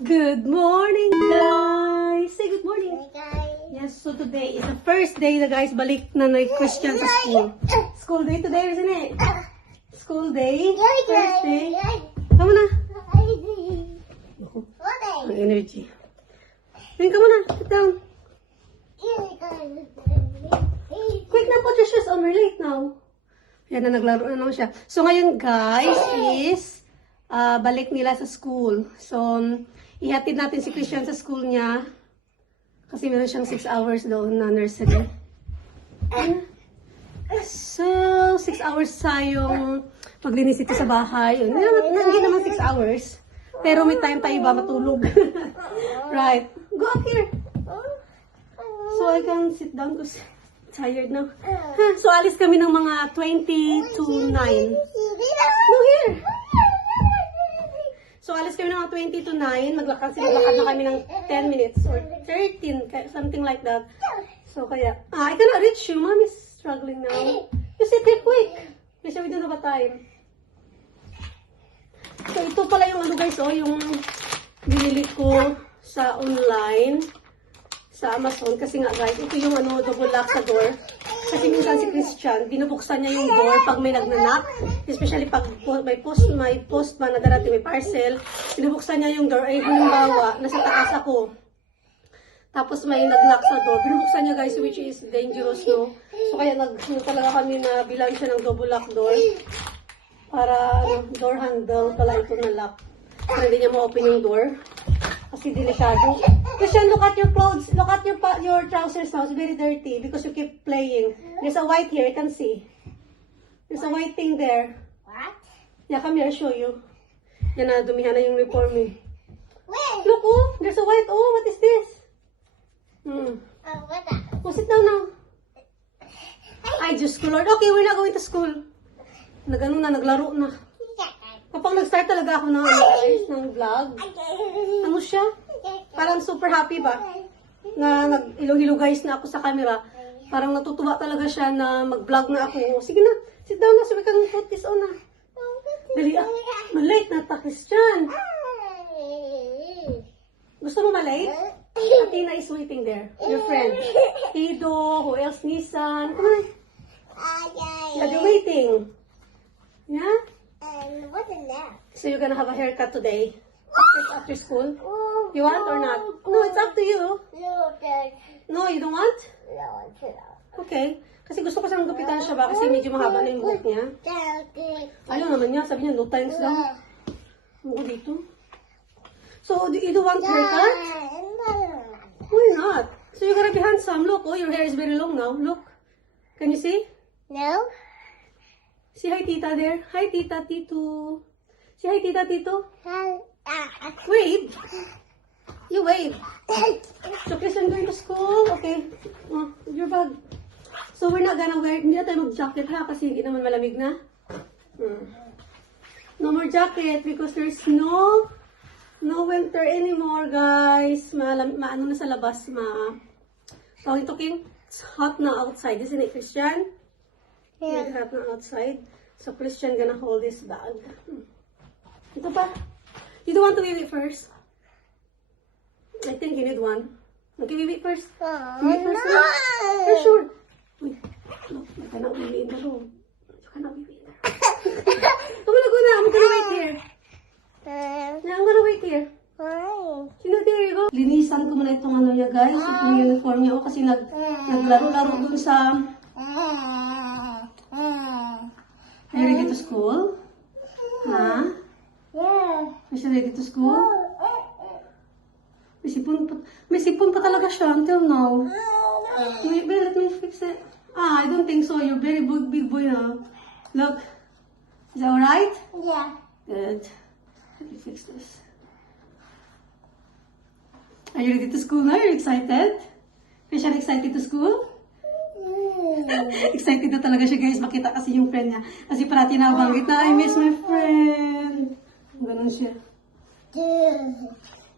Good morning, guys! Say good morning. Yes, so today is the first day na guys, balik na Christian sa school. School day today, isn't it? School day, first day. Come na. Ang energy. Ayun, come na. Sit down. Quick na, put your shoes on. We're late now. Yan na, naglaro na naman siya. So ngayon guys is balik nila sa school. So, ihatid natin si Christian sa school niya. Kasi meron siyang 6 hours doon na nursery. So, 6 hours sa yung maglinis ito sa bahay. Hindi naman 6 hours. Pero may time tayo ba matulog. Right. Go up here. So, I can sit down because tired now. So, alis kami ng mga 20 to 9. No, here. So, alis kami ng mga 20 to 9. Maglakad na kami ng 10 minutes or 13, something like that. So, kaya, I cannot reach you. Mom is struggling now. You sit here quick. Kasi we don't have a time. So, ito pala yung ano guys, yung binili ko sa online, sa Amazon. Kasi nga guys, ito yung double lock sa door. Kasi minsan si Christian, binubuksan niya yung door pag may nagnanak. Especially pag may postman na darating, may parcel. Binubuksan niya yung door. Ay, halimbawa, nasa taas ako. Tapos may nag-lock sa door. Binubuksan niya guys, which is dangerous, no? So kaya talaga kami na bilang siya ng double lock door. Para door handle pala ito na lock. Para hindi niya ma-open yung door. Kasi delikado. Christian, look at your clothes. Look at your trousers now. It's very dirty because you keep playing. There's a white here. I can see. There's a white thing there. What? Yeah, come here. I'll show you. Yan na, dumihan na yung uniform eh. Where? Look, oh. There's a white. Oh, what is this? What the? Oh, sit down now. Ay, Diyos ko, Lord. Okay, we're not going to school. Naglaro na. Kapag nag-start talaga ako ng vlog, ano siya? Parang super happy ba? Na nag-ilo-hilo guys na ako sa camera. Parang natutuwa talaga siya na mag-vlog na ako. Sige na, sit down na so we can put this on na. Dali malate na ta, Christian. Gusto mo malate? Athena is waiting there. Your friend. Ido, who else? Nissan. Come on. Yeah, they're waiting. Yeah? What's in there? So you're gonna have a haircut today? After school? You want or not? No, it's up to you. No, you don't want? Okay. Kasi gusto ko siyang gupitan siya ba? Kasi medyo mahaba na yung buhok niya. Ayaw naman niya. Sabi niya, no thanks daw. Ano dito? So, you don't want haircut? Why not? So you're gonna be handsome. Look, oh, your hair is very long now. Look. Can you see? No? Say hi, Tita there. Hi, Tita, Tito. Say hi, Tita, Tito. Wave. You wave. So, Christian going to school? Okay. Oh, your bag. So, we're not gonna wear, hindi na tayo mag-jacket ha, kasi hindi naman malamig na. No more jacket because there's no winter anymore, guys. Maano na sa labas, Tawag ito, King. It's hot na outside, isn't it, Christian? Yeah. It's hot na outside. So, Christian gonna hold this bag. Ito pa. You don't want to weave it first? I think you need one. Okay, weave it first. Weave it first. No. For sure. Wait. Look, you cannot weave it in the room. You cannot weave it in there. I'm gonna go now. I'm gonna wait here. Yeah, I'm gonna wait here. Sino, there you go. Linisan ko muna itong ano niya, guys. Itong uniform niya. O, kasi naglaro-laro dun sa... Are you ready to school? Huh? Yeah. Is she ready to school? May sipon pa talaga siya until now. Wait, let me fix it. I don't think so. You're very big boy now. Look. Is that alright? Yeah. Good. Let me fix this. Are you ready to school now? Are you excited? Christian excited to school? Excited na talaga siya guys. Makita kasi yung friend niya. Kasi parati nabanggit na, I miss my friend. Ganun siya.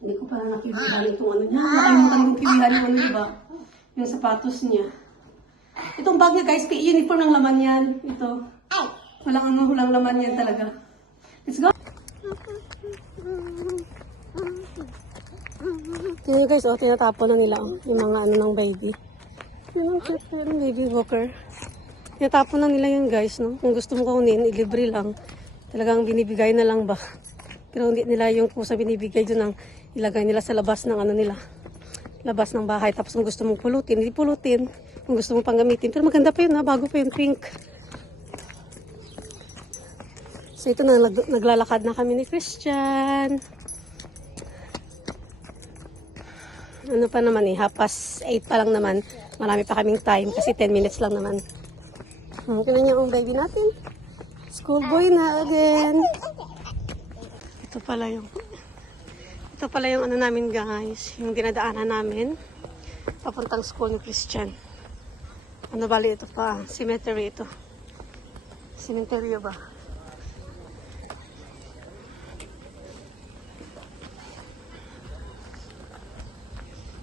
Hindi ko pala nakibihan itong ano niya. Nakalimutan kong kibihan yung ano, diba? Yung sapatos niya. Itong bag niya guys, uniform ng laman yan. Ito. Walang laman yan talaga. Let's go. Tingnan nyo guys, oh, tinatapon na nila oh, yung mga ano ng baby. Yung baby walker. Tinatapon na nila yun guys, no? Kung gusto mo kunin, ilibre lang. Talagang binibigay na lang ba? Pero hindi nila yung pusa binibigay doon ang ilagay nila sa labas ng ano nila. Labas ng bahay. Tapos kung gusto mong pulutin, hindi pulutin. Kung gusto mong panggamitin. Pero maganda pa yun ha, bago pa yun, pink. So ito na, naglalakad na kami ni Christian. Ano pa naman eh, 8:30 pa lang naman. Marami pa kaming time kasi 10 minutes lang naman. Tignan niyo ang baby natin. Schoolboy na again. Ito pala yung ano namin guys, yung dinadaanan namin papuntang school ni Christian. Ano bali ito pa? Cemetery ito. Cemetery ba?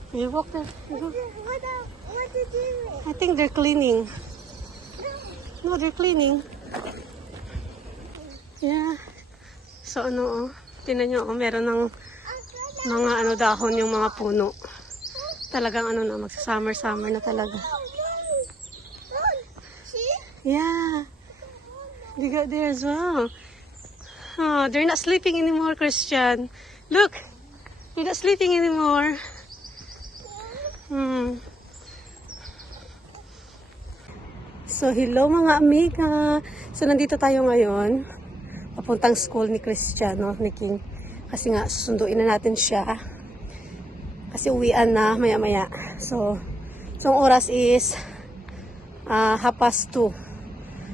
You walk there. You go. What are you doing? I think they're cleaning. No, they're cleaning. Yeah. So ano, tingnan nyo, meron ng mga ano dahon yung mga puno. Talagang ano na, magsa-summer na talaga. See? Yeah. They got there as well. Oh, they're not sleeping anymore, Christian. Look, they're not sleeping anymore. So, hello mga amiga. So, nandito tayo ngayon. Papuntang school ni Christian, no? Ni King. Kasi nga, susunduin na natin siya. Kasi uwian na, maya-maya. So, ang oras is 2:30.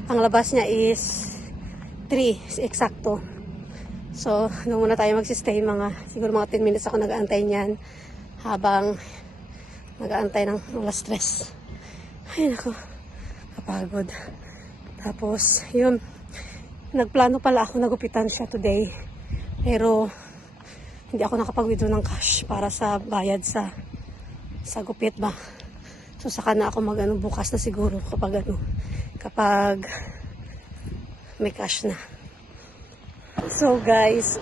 Ang labas niya is 3, eksakto. So, doon muna tayo magsistay siguro mga 10 minutes ako nag-aantay niyan. Habang nag-aantay ng alas 3. Ay, nako. Kapagod. Tapos, yun. Nagplano pala ako nagupitan siya today. Pero, hindi ako nakapag-withdraw ng cash para sa bayad sa gupit ba. So, saka na ako bukas na siguro kapag may cash na. So guys,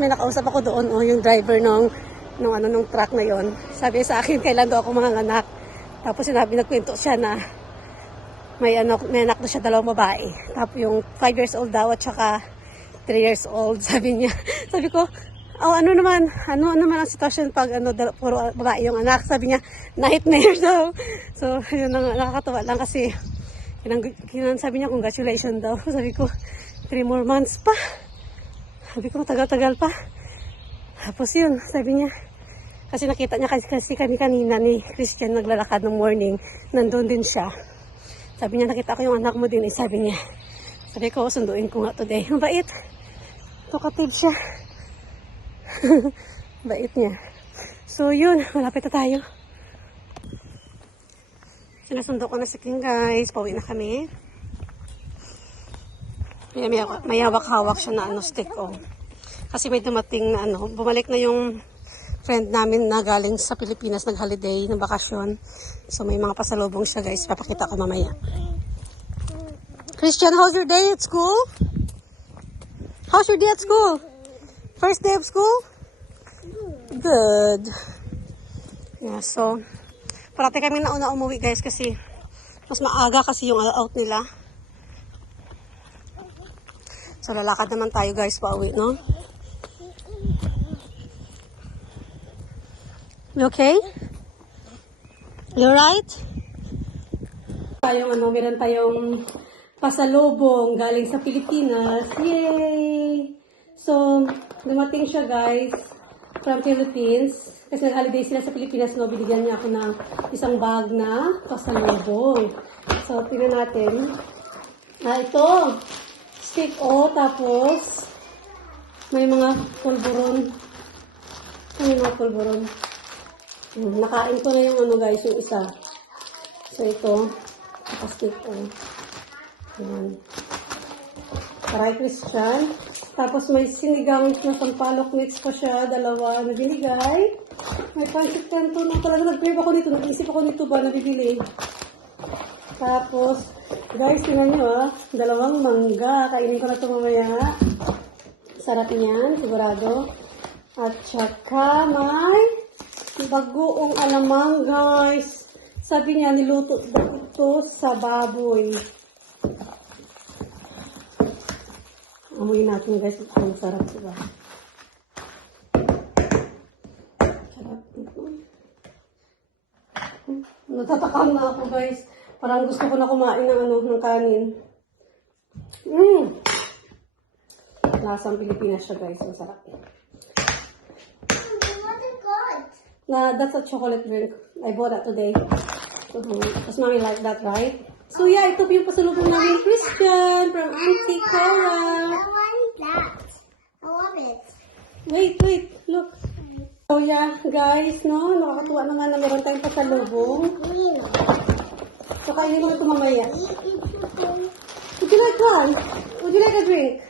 may nakausap ako doon, yung driver nung truck na yon. Sabi sa akin, kailan daw ako manganganak. Tapos nagkwento siya na may anak na siya, 2 babae. Tapos yung 5 years old daw at saka 3 years old, sabi niya. Sabi ko, ano naman ang sitwasyon pag puro babae yung anak. Sabi niya, nightmare daw. So, yun nakakatawa lang kasi sabi niya, congratulations daw. Sabi ko, 3 more months pa. Sabi ko, matagal-tagal pa. Tapos yun, sabi niya, kasi nakita niya kasi kanina ni Christian naglalakad ng morning, nandun din siya. Sabi niya, nakita ko yung anak mo din, sabi niya. Sabi ko, sunduin ko nga today. Ang bait. Talkative siya. Bait niya. So yun, malapit na tayo. Sinasundo ko na si King guys, pauwi na kami. May hawak-hawak siya na stick Kasi may dumating na bumalik na yung friend namin na galing sa Pilipinas, nag-holiday, ng bakasyon. So may mga pasalubong siya guys, papakita ko mamaya. Christian, how's your day at school? How's your day at school? First day of school? Good. Yeah, so parati kami nauna umuwi guys kasi mas maaga kasi yung out nila. So, lalakad naman tayo guys pauwi, no? You okay? You right? Meron tayong pasalubong galing sa Pilipinas. Yay! So, dumating siya guys from Philippines. Kasi nag-holiday sila sa Pilipinas, no? Binigyan niya ako ng isang bag na pasalubong. So, tingnan natin. Ito. Stick tapos may mga pulburon. May mga pulburon. Nakain ko na yung guys, yung isa. So ito, stick Ayan. Karay Christian. Tapos may sinigang na sampalok mix pa siya, 2 na binigay. May pancit canto na talaga nag-crave ako nito. Nag-isip ako nito ba nabibili. Tapos, guys, tingnan nyo 2 mangga. Kainin ko na ito mamaya. Sarap niyan, sigurado. At saka may Bagoong alamang, guys. Sabi niya, niluto daw ito sa baboy. Amoy natin, guys. Ang sarap, diba? Sarap ito. Natatakam na ako, guys. Parang gusto ko na kumain ng kanin. Lasang Pilipinas siya, guys. Ang sarap. What is good? That's a chocolate drink. I bought that today. Because mommy like that, right? So yeah, ito po yung pasalubong namin, Christian, from Auntie Cora. I want that. I love it. Wait, look. So yeah, guys, no? Nakakatuwa naman na meron tayong pasalubong. Green. So kainin mo ito mamaya. Yeah. Would you like one? Would you like a drink?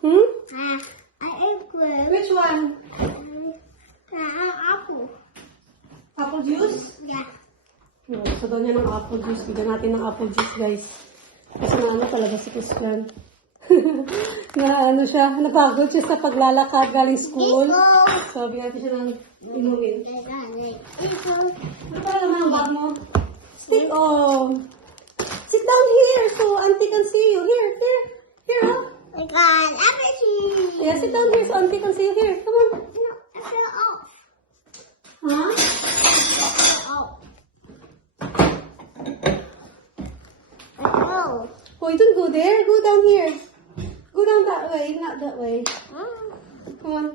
Hmm? I ate good. Which one? Apple. Apple juice? Yeah. Gusto daw niya ng apple juice. Bigyan natin ng apple juice, guys. Kasi na talaga si Christian. Siya, napagod siya sa paglalakad galing school. So, bigyan natin siya ng inumin. Ano pala naman ang bag mo? Stick on. Sit down here so auntie can see you. Here, huh? I got everything. Yeah, sit down here so auntie can see you. Here, come on. No, I fell off. Huh? Oh. I know. Oh, you don't go there. Go down here. Go down that way, not that way. Come on.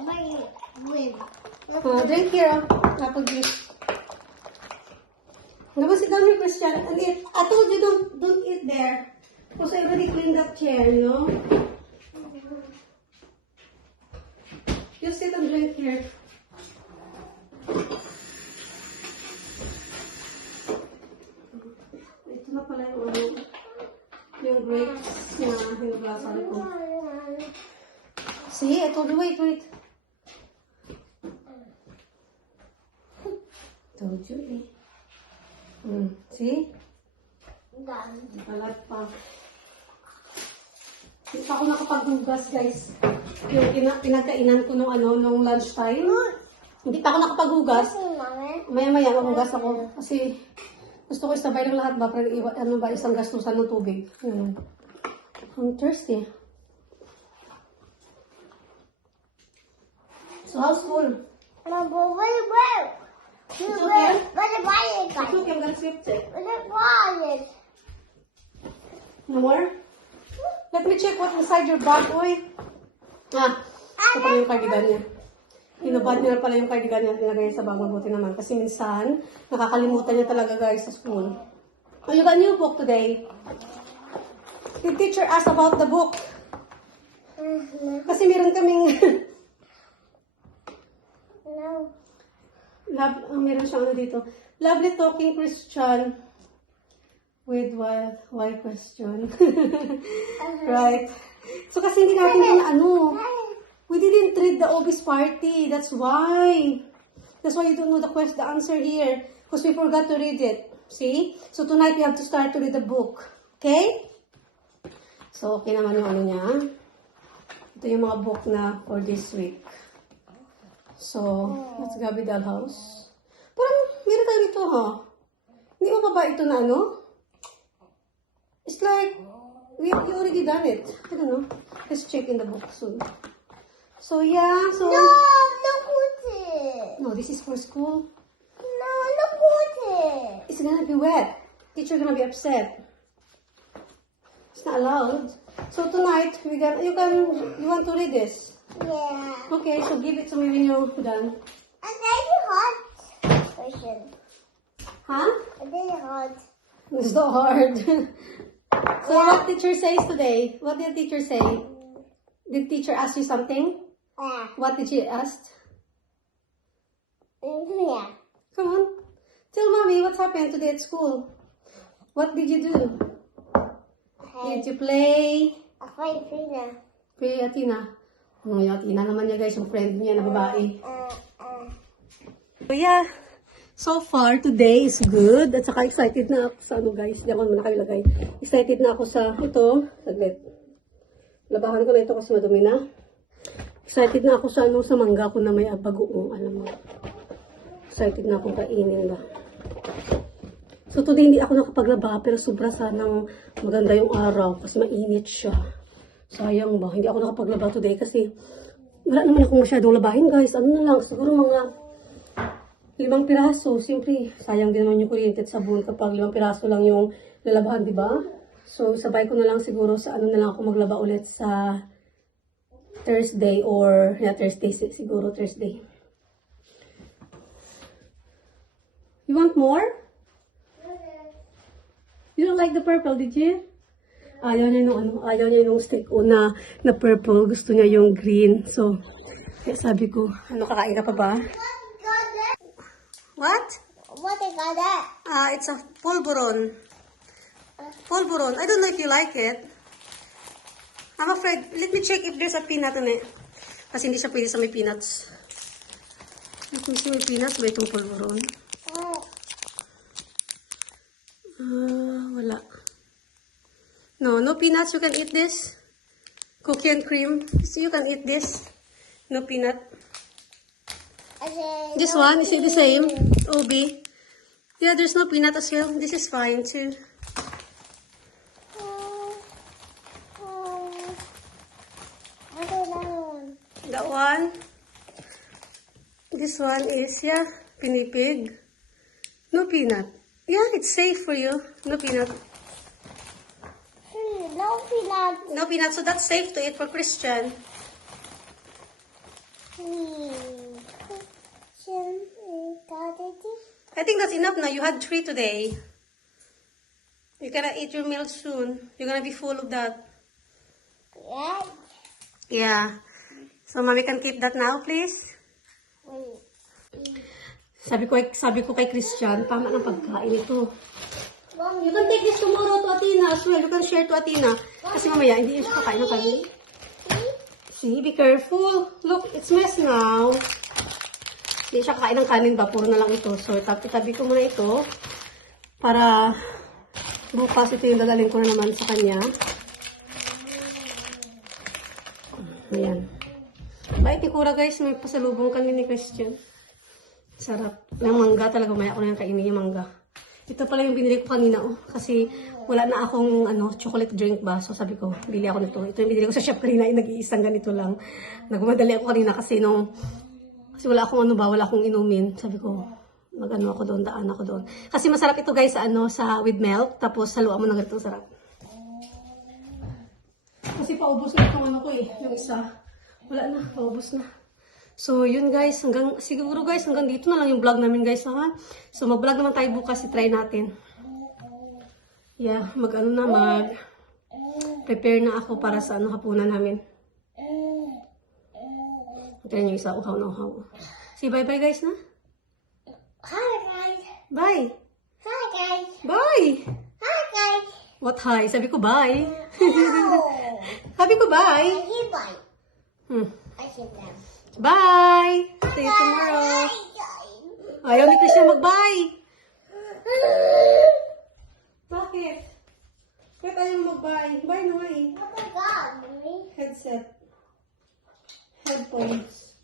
My win. Drink here, apple juice. Diba, sit down here, Christian, and eat. I told you don't eat there. Because I already cleaned that chair, you know? You sit and drink here. Ito na pala yung grapes na hinuglasan ko. See, I told you, wait. Told you eh. See? Balat pa. Hindi pa ako nakapaghugas, guys. Yung pinagkainan ko nung lunchtime. Hindi pa ako nakapaghugas. Maya-maya maghugas ako. Kasi gusto ko isabay ng lahat ba? Para isang gastusan ng tubig. I'm thirsty. So, how's school? It's okay. It's okay, I'm gonna sweep it. No more? Let me check what's inside your bag, boy. Ito pala yung cardigan niya. Hinubad niya na pala yung cardigan niya at nilagay sa bag. Mabuti naman. Kasi minsan, nakakalimutan niya talaga, guys, sa school. Oh, you got a new book today. The teacher asked about the book. Kasi meron kaming... meron siyang dito. Lovely talking Christian with why question. Right. So kasi hindi natin we didn't read the obis party. That's why. That's why you don't know the answer here. Because we forgot to read it. See? So tonight you have to start to read the book. Okay? So okay naman yung niya. Ito yung mga book na for this week. So, let's Gabi Dollhouse. Parang, meron tayo dito, ha? Hindi mo pa ba ito na It's like, we already done it. I don't know. Let's check in the book soon. So, yeah. So, No, look at it. no, this is for school. No, look at it. It's gonna be wet. Teacher gonna be upset. It's not allowed. So, tonight, you want to read this? Yeah. Okay, so give it to me when you're done. And then hot version. Huh? And then hot. It's so hard. So what teacher says today? What did teacher say? Did teacher ask you something? What did she ask? Yeah. Come on. Tell mommy what's happened today at school. What did you do? Did you play? I find Fina. Play Atina. Oh, yung Atina naman niya, guys, yung friend niya na babae. So yeah, so far today is good. At saka excited na ako sa guys. Diyan ko muna kayo lagay. Excited na ako sa ito. Saglit. Labahan ko na ito kasi madumi na. Excited na ako sa sa mangga ko na may bagoong, alam mo. Excited na akong kainin ba. So today hindi ako nakapaglaba pero sobra sanang maganda yung araw kasi mainit siya. Sayang ba, hindi ako nakapaglaba today kasi wala naman akong masyadong labahin guys. Ano na lang, siguro mga 5 piraso. Siyempre, sayang din naman yung kuryente at sabon kapag 5 piraso lang yung lalabahan, di ba? So sabay ko na lang siguro sa ano na lang ako maglaba ulit sa Thursday or Thursday siguro Thursday. You want more? You don't like the purple, did you? Ayaw niya yung steak na purple. Gusto niya yung green. So, kaya sabi ko, kakain ka pa ba? What? What is that? It's a polvoron. Polvoron. I don't know if you like it. I'm afraid. Let me check if there's a peanut in it. Kasi hindi siya pwede sa may peanuts. Let me see may peanuts ba itong polvoron? Wala. No peanuts. You can eat this. Cookie and cream. So you can eat this. No peanut. This one, is it the same? OB. Yeah, there's no peanut as well. This is fine too. That one. This one is, yeah, pinipig. No peanut. Yeah, it's safe for you. No peanut. No peanut. No peanut, so that's safe to eat for Christian. I think that's enough now. You had 3 today. You're gonna eat your meal soon. You're gonna be full of that. Yeah. Yeah. So, mommy can keep that now, please. Sabi ko kay Christian, tama ng pagkain ito. You can take this tomorrow to Athena as well. You can share to Athena. Kasi mamaya, hindi siya kakain ng kanin. See, be careful. Look, it's mess now. Hindi siya kakain ng kanin ba? Puro na lang ito. So, itabi ko muna ito. Para bukas ito yung dadalhin ko na naman sa kanya. Ayan. Bait ni Kura guys. May pasalubong kami ni Christian. Sarap. Yung mangga talaga. Maya ko na yung kainin yung mangga. Ito pala yung binili ko kanina. Kasi wala na akong chocolate drink ba. So sabi ko, bili ako nito. Ito yung binili ko sa shop kanina. Nag-iisang ganito lang. Nagmadali ako kanina kasi kasi wala akong wala akong inumin. Sabi ko, ako doon, daan ako doon. Kasi masarap ito guys sa with milk. Tapos haluan mo ng ganito sarap. Kasi paubos na itong ko yung isa. Wala na, paubos na. So, yun guys, siguro guys, hanggang dito na lang yung vlog namin guys, ha? So, mag-vlog naman tayo bukas, i-try natin. Yeah, prepare na ako para sa hapunan namin. Ito yung isa, uhaw na uhaw. Say bye-bye guys na. Hi guys. Bye. Hi guys. Bye. Hi guys. What hi? Sabi ko bye. No. Sabi ko bye. I say bye. I say bye. Bye. See you tomorrow. Ayaw ni Christian mag-bye. Bakit? Bakit ayaw mag-bye? Bye na nga eh. Oh my God, Mommy. Headset. Headphones.